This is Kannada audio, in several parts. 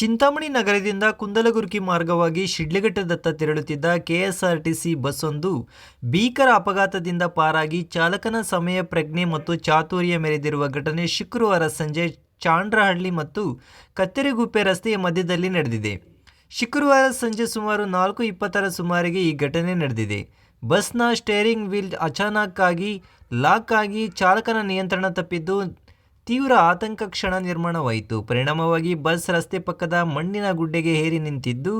ಚಿಂತಾಮಣಿ ನಗರದಿಂದ ಕುಂದಲಗುರ್ಕಿ ಮಾರ್ಗವಾಗಿ ಶಿಡ್ಲಘಟ್ಟದತ್ತ ತೆರಳುತ್ತಿದ್ದ ಕೆಎಸ್ಆರ್ಟಿಸಿ ಬಸ್ಸೊಂದು ಭೀಕರ ಅಪಘಾತದಿಂದ ಪಾರಾಗಿ ಚಾಲಕನ ಸಮಯ, ಪ್ರಜ್ಞೆ ಮತ್ತು ಚಾತುರ್ಯ ಮೆರೆದಿರುವ ಘಟನೆ ಶುಕ್ರವಾರ ಸಂಜೆ ಚಾಂಡ್ರಹಳ್ಳಿ ಮತ್ತು ಕತ್ತರಿಗುಪ್ಪೆ ರಸ್ತೆಯ ಮಧ್ಯದಲ್ಲಿ ನಡೆದಿದೆ. ಶುಕ್ರವಾರ ಸಂಜೆ ಸುಮಾರು ನಾಲ್ಕು ಇಪ್ಪತ್ತರ ಸುಮಾರಿಗೆ ಈ ಘಟನೆ ನಡೆದಿದೆ. ಬಸ್ನ ಸ್ಟೇರಿಂಗ್ ವೀಲ್ ಅಚಾನಕ್ಕಾಗಿ ಲಾಕ್ ಆಗಿ ಚಾಲಕನ ನಿಯಂತ್ರಣ ತಪ್ಪಿದ್ದು ತೀವ್ರ ಆತಂಕ ಕ್ಷಣ ನಿರ್ಮಾಣವಾಯಿತು. ಪರಿಣಾಮವಾಗಿ ಬಸ್ ರಸ್ತೆ ಪಕ್ಕದ ಮಣ್ಣಿನ ಗುಡ್ಡೆಗೆ ಹೇರಿ ನಿಂತಿದ್ದು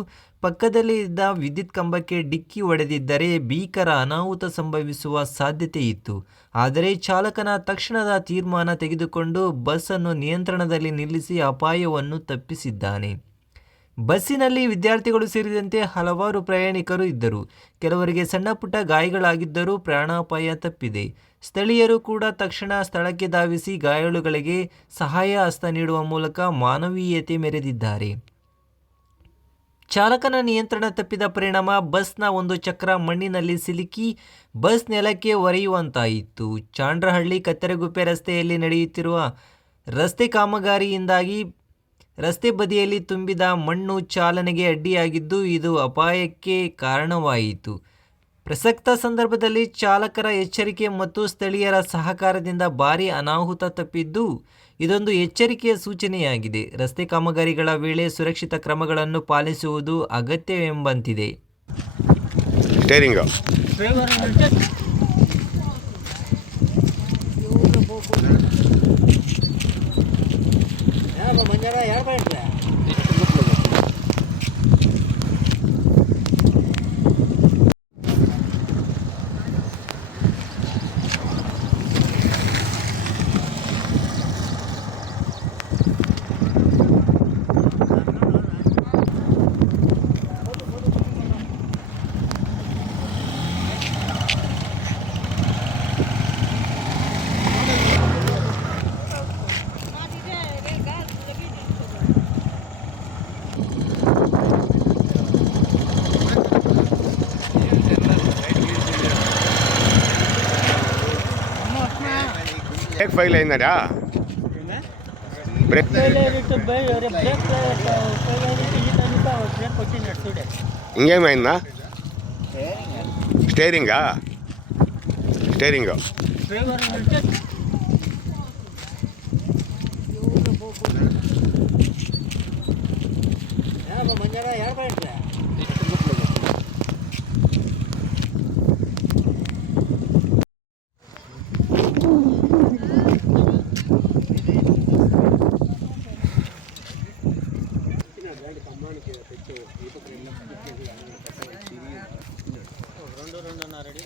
ಪಕ್ಕದಲ್ಲಿ ಇದ್ದ ವಿದ್ಯುತ್ ಕಂಬಕ್ಕೆ ಡಿಕ್ಕಿ ಹೊಡೆದಿದ್ದರೆ ಭೀಕರ ಅನಾಹುತ ಸಂಭವಿಸುವ ಸಾಧ್ಯತೆ ಇತ್ತು. ಆದರೆ ಚಾಲಕನ ತಕ್ಷಣದ ತೀರ್ಮಾನ ತೆಗೆದುಕೊಂಡು ಬಸ್ಸನ್ನು ನಿಯಂತ್ರಣದಲ್ಲಿ ನಿಲ್ಲಿಸಿ ಅಪಾಯವನ್ನು ತಪ್ಪಿಸಿದ್ದಾನೆ. ಬಸ್ಸಿನಲ್ಲಿ ವಿದ್ಯಾರ್ಥಿಗಳು ಸೇರಿದಂತೆ ಹಲವಾರು ಪ್ರಯಾಣಿಕರು ಇದ್ದರು. ಕೆಲವರಿಗೆ ಸಣ್ಣ ಪುಟ್ಟ ಗಾಯಗಳಾಗಿದ್ದರೂ ಪ್ರಾಣಾಪಾಯ ತಪ್ಪಿದೆ. ಸ್ಥಳೀಯರು ಕೂಡ ತಕ್ಷಣ ಸ್ಥಳಕ್ಕೆ ಧಾವಿಸಿ ಗಾಯಾಳುಗಳಿಗೆ ಸಹಾಯ ಹಸ್ತ ನೀಡುವ ಮೂಲಕ ಮಾನವೀಯತೆ ಮೆರೆದಿದ್ದಾರೆ. ಚಾಲಕನ ನಿಯಂತ್ರಣ ತಪ್ಪಿದ ಪರಿಣಾಮ ಬಸ್ನ ಒಂದು ಚಕ್ರ ಮಣ್ಣಿನಲ್ಲಿ ಸಿಲುಕಿ ಬಸ್ ನೆಲಕ್ಕೆ ಒರೆಯುವಂತಾಯಿತು. ಚಾಂಡ್ರಹಳ್ಳಿ ಕತ್ತರೆಗುಪ್ಪೆ ರಸ್ತೆಯಲ್ಲಿ ನಡೆಯುತ್ತಿರುವ ರಸ್ತೆ ಕಾಮಗಾರಿಯಿಂದಾಗಿ ರಸ್ತೆ ಬದಿಯಲ್ಲಿ ತುಂಬಿದ ಮಣ್ಣು ಚಾಲನೆಗೆ ಅಡ್ಡಿಯಾಗಿದ್ದು ಇದು ಅಪಾಯಕ್ಕೆ ಕಾರಣವಾಯಿತು. ಪ್ರಸಕ್ತ ಸಂದರ್ಭದಲ್ಲಿ ಚಾಲಕರ ಎಚ್ಚರಿಕೆ ಮತ್ತು ಸ್ಥಳೀಯರ ಸಹಕಾರದಿಂದ ಭಾರಿ ಅನಾಹುತ ತಪ್ಪಿದ್ದು ಇದೊಂದು ಎಚ್ಚರಿಕೆಯ ಸೂಚನೆಯಾಗಿದೆ. ರಸ್ತೆ ಕಾಮಗಾರಿಗಳ ವೇಳೆ ಸುರಕ್ಷಿತ ಕ್ರಮಗಳನ್ನು ಪಾಲಿಸುವುದು ಅಗತ್ಯವೆಂಬಂತಿದೆ. ಸ್ಟೇರಿಂಗು ಯಾರು ಯಾರು బ్రేక్ ఫెయిల్ అయిందటా బ్రేక్ ఇంకేమైందా స్టేరింగా స్టేరింగ్ ಮಂಜಾರ ಎರಡು ಪಾಯಿಂಟ್ రెడీ